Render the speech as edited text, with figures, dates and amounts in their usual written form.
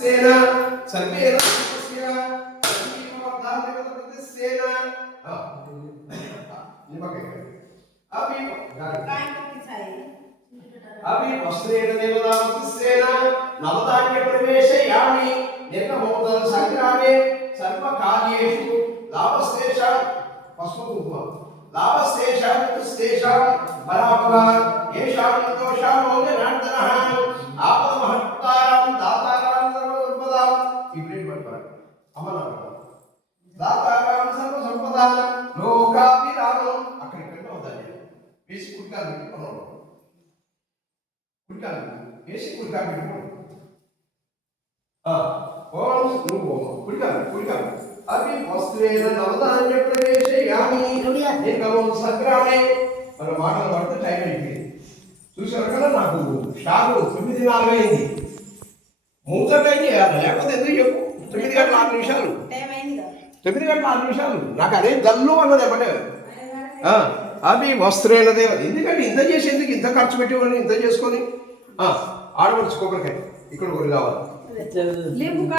సేన సర్వేన సర్వస్య సేన अभी वस्त्रेण देवदामस्तेन नवधान्य प्रवेशयामि निर्गमोदन संग्रामे सर्वकार्येषु लाभस्तेषां पस्मकुर्मः लाभस्तेषां तुस्तेषां बराबरा येषां दोषां मोचनार्थनः आपदमहत्तारां दातारां सर्वसम्पदां इब्रेट बटपर अमला दातारां सर्वसम्पदां लोकाभिरामं अక్కడ ఇక్కడ అవుతాయి వేసి కుట్టాలి పనోడు కుట్టాలి వేసి కుట్టాలి ఓం నువ్వు కుట్టాలి అవి వస్త్రేణ నవధాన్య ప్రవేశయామి నిర్గమం సంగ్రామే మన మాటలు పడితే టైం అయిపోయింది చూసారు కదా నాకు షాకు 9:04 అయింది మూతటైంది లేకపోతే ఎందుకు చెప్పు 9:06 9:06 నాకు అదే జల్లు అన్నది ఎప్పటి అవి వస్త్రేణ దేవ ఎందుకంటే ఇంత చేసేందుకు ఇంత ఖర్చు పెట్టేవాడిని ఇంత చేసుకొని ఆడపడుచు కొబ్బరికాయ ఇక్కడ ఒకటి కావాలి